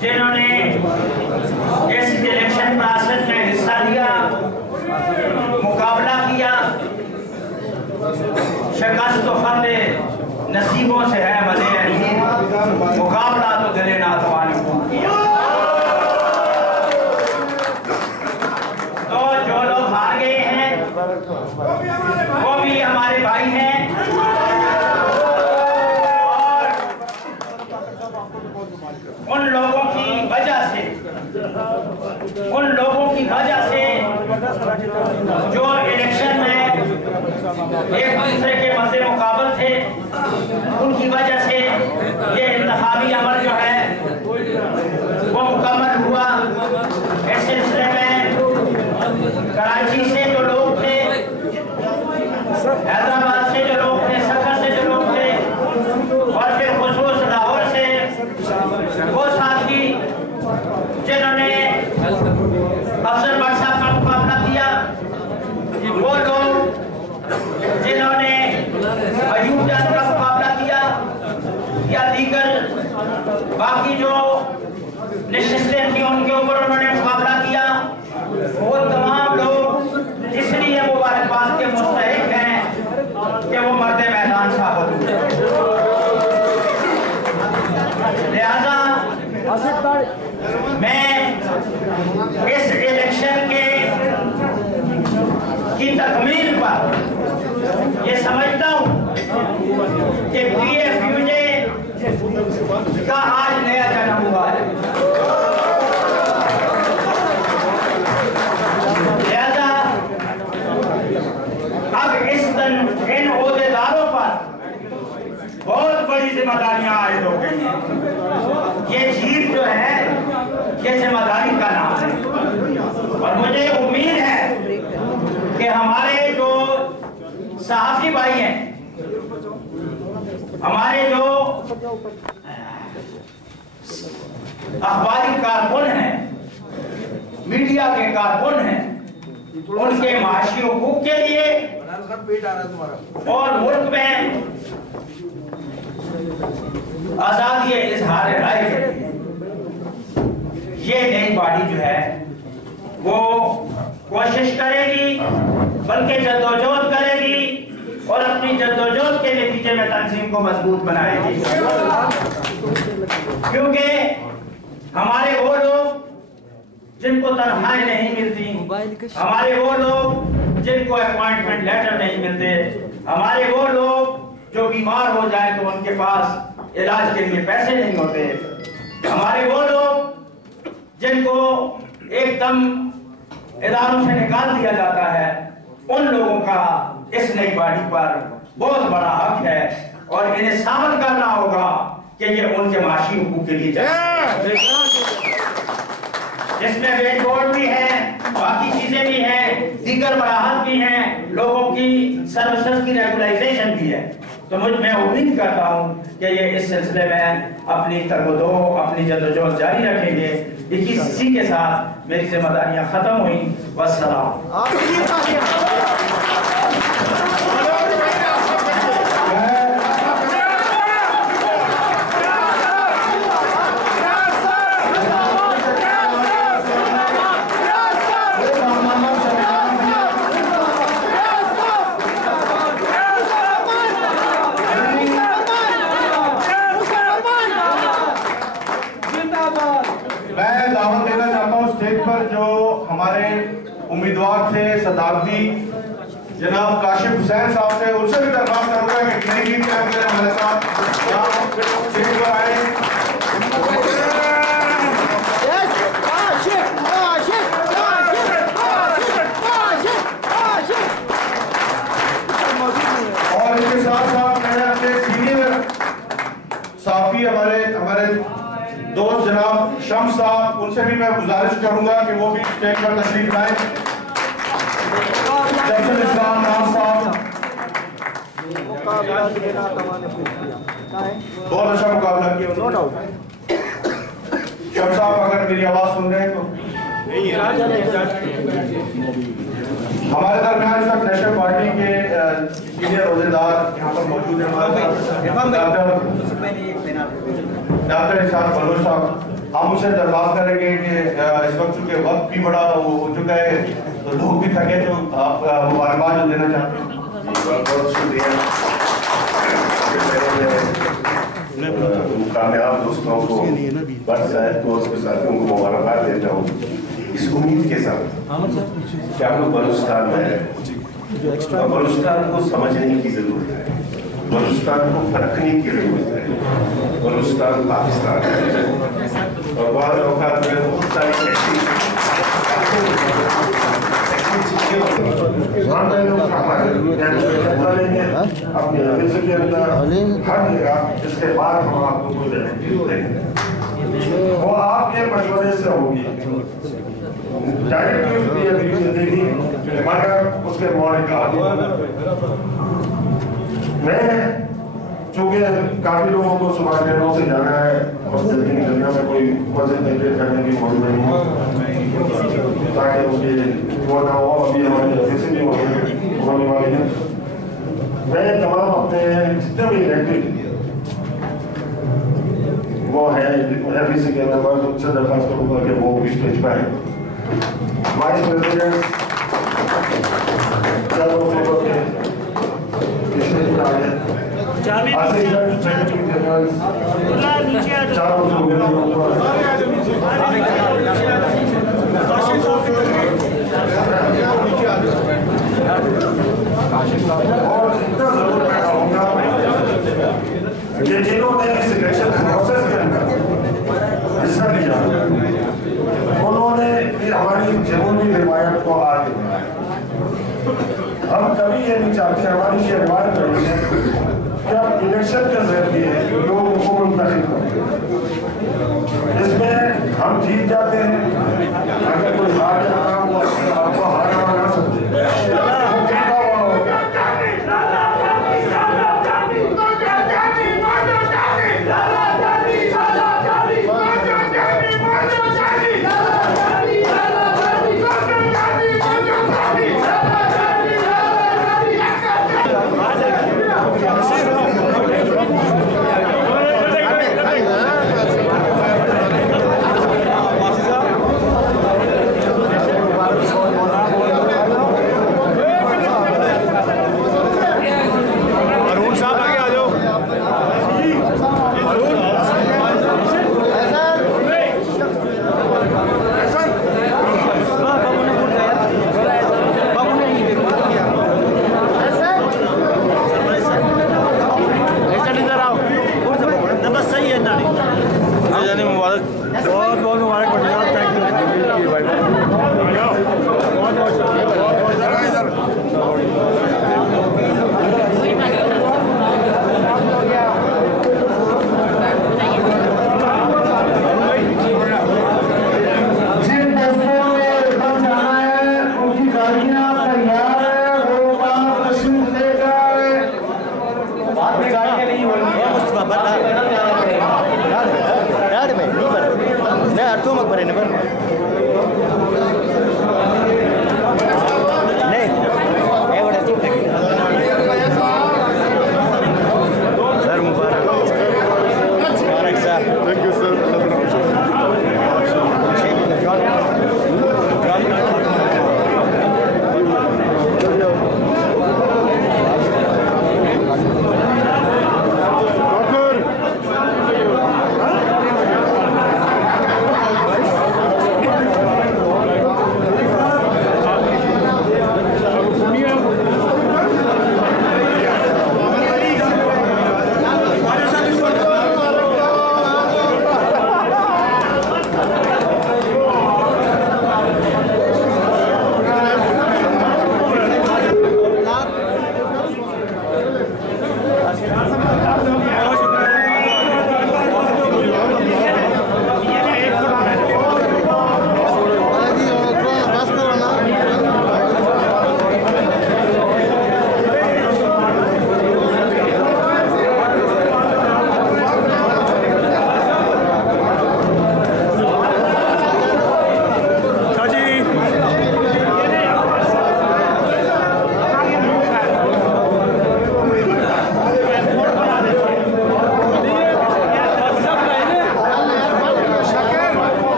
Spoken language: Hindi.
जिन्होंने इस इलेक्शन प्रोसेस में हिस्सा लिया, मुकाबला किया। शिकस्त तो फतेह नसीबों से है वले अजीब, मुकाबला तो दिले नातवान को किया। तो जो लोग हार गए हैं वो भी हमारे भाई हैं, और उन लोगों की वजह से जो इलेक्शन में एक दूसरे के मद्दे मुकाबल थे, उनकी वजह से ये इंतखाबी अमल जो है वो मुकम्मल हुआ। इस सिलसिले में कराची से जो लोग थे, हैदराबाद से जो लोग थे, सखर से जो लोग थे, और फिर खुसूस लाहौर से वो साथी जिन्होंने अफजल भट्ट साहब का मुकाबला किया, वो लोग जिन्होंने अयूब जान का मुकाबला किया, या दीगर बाकी जो निश्चितें थी उनके ऊपर उन्होंने मुकाबला किया, वो तमाम लोग इसलिए मुबारकबाद के मुस्तहिक हैं कि वो मर्द मैदान साबित हुए। लिहाजा मैं इस इलेक्शन की तकमील पर ये समझता हूँ कि पीएफयूजे का आज नया जन्म हुआ है। लिहाजा अब इन ओहदेदारों पर बहुत बड़ी जिम्मेदारियां आयद हो गई हैं। ये जीत जो है ये जिम्मेदारी का नाम है, और मुझे उम्मीद है कि हमारे जो सहाफी भाई हैं, हमारे जो अखबारी कारकुन हैं, मीडिया के कारकुन हैं, उनके माशी हुकूक के लिए और मुल्क में आजादी इजहार राय के लिए ये नई बॉडी जो है वो कोशिश करेगी, बल्कि जद्दोजहद करेगी और अपनी जद्दोजहद के नतीजे में तंजीम को मजबूत बनाएगी। क्योंकि हमारे वो लोग जिनको तनख्वाहें नहीं मिलती, हमारे वो लोग जिनको अपॉइंटमेंट लेटर नहीं मिलते, हमारे वो लोग जो बीमार हो जाए तो उनके पास इलाज के लिए पैसे नहीं होते, हमारे वो लोग जिनको एकदम इदारों से निकाल दिया जाता है, उन लोगों का इस नई बॉडी पर बहुत बड़ा हक है, और इन्हें साबित करना होगा कि ये उनके माशी हुकूक के लिए जिसमें वेज बोर्ड भी है, बाकी चीजें भी हैं, दीगर मराहत भी हैं, लोगों की सर्विसेज की रेगुलाइजेशन भी है। तो मैं उम्मीद करता हूँ कि ये इस सिलसिले में अपनी तरगदो, अपनी जद्दोजहद जारी रखेंगे। इसी के साथ मेरी जिम्मेदारियां खत्म हुई। वस्सलाम। उम्मीदवार थे शताब्दी जनाब काशिफ हुसैन साहब थे, उनसे भी दरख्वास्त करूंगा कि नई टीम के हमारे साथ स्टेज पर आए। और इसके साथ साथ मैं अपने सीनियर साफी हमारे दोस्त जनाब शम्स साहब, उनसे भी मैं गुजारिश करूंगा कि वो भी स्टेज पर तशरीफ लाएं। इस्लाम नाम साहब बहुत अच्छा मुकाबला किया, नो डाउट। शम्स साहब अगर मेरी आवाज सुन रहे हैं तो हमारे दरमियान इस वक्त नेशनल पार्टी के सीनियर ओहदेदार यहाँ पर मौजूद है। डॉक्टर इरशाद बलोच साहब, हम उनसे दरख्वास्त करेंगे कि इस वक्त चूंकि वक्त भी बड़ा हो चुका है तो लोग भी थके, तो आप मुबारकबाद जो देना चाहते हैं। बहुत बहुत शुक्रिया। कामयाब दोस्तों को, बट शायद को उसके साथियों को मुबारकबाद देता हूँ इस उम्मीद के साथ कि आप लोग बलूचिस्तान में हैं और बलूचिस्तान को समझने की जरूरत है, बलूचिस्तान को परखने की जरूरत है। बलूचिस्तान पाकिस्तान है और बहुत औकात में बहुत सारी ऐसी अपने विश्व के अंदर हर जगह, इसके बाद हम आपको कोई देंगे वो आपके मशवरे से होगी, डायरेक्टिव देगी, मगर उसके मौलिक मैं चूंकि काफी लोगों को सुबह के 9 से जाना है और जल्दी दुनिया में कोई मस्जिद तकरीर करने की मौजूद नहीं है ताकि उनकी वो ना हो, अभी हमारे जैसे भी होने वाली है। मैं तमाम अपने जितने भी इलेक्टेड वो है एफईसी के मेंबर उनसे दरख्वास्त करूँगा कि वो भी स्टेज पर है। वाइस प्रेसिडेंट और इतना जरूर मैं कहूँगा कि जिन्होंने इस इलेक्शन प्रोसेस के अंदर हिस्सा लिया उन्होंने हमारी जमहूरी रिवायत को आगे बढ़ाया। हम कभी ये नहीं चाहते, हमारी ये रिवायत रही है कि आप इलेक्शन के जरिए लोगों को मुंतखब करते, इसमें हम जीत जाते हैं, अगर कोई हार जाता है आपको हारा बना सकते हैं। बहुत बहुत मुबारक।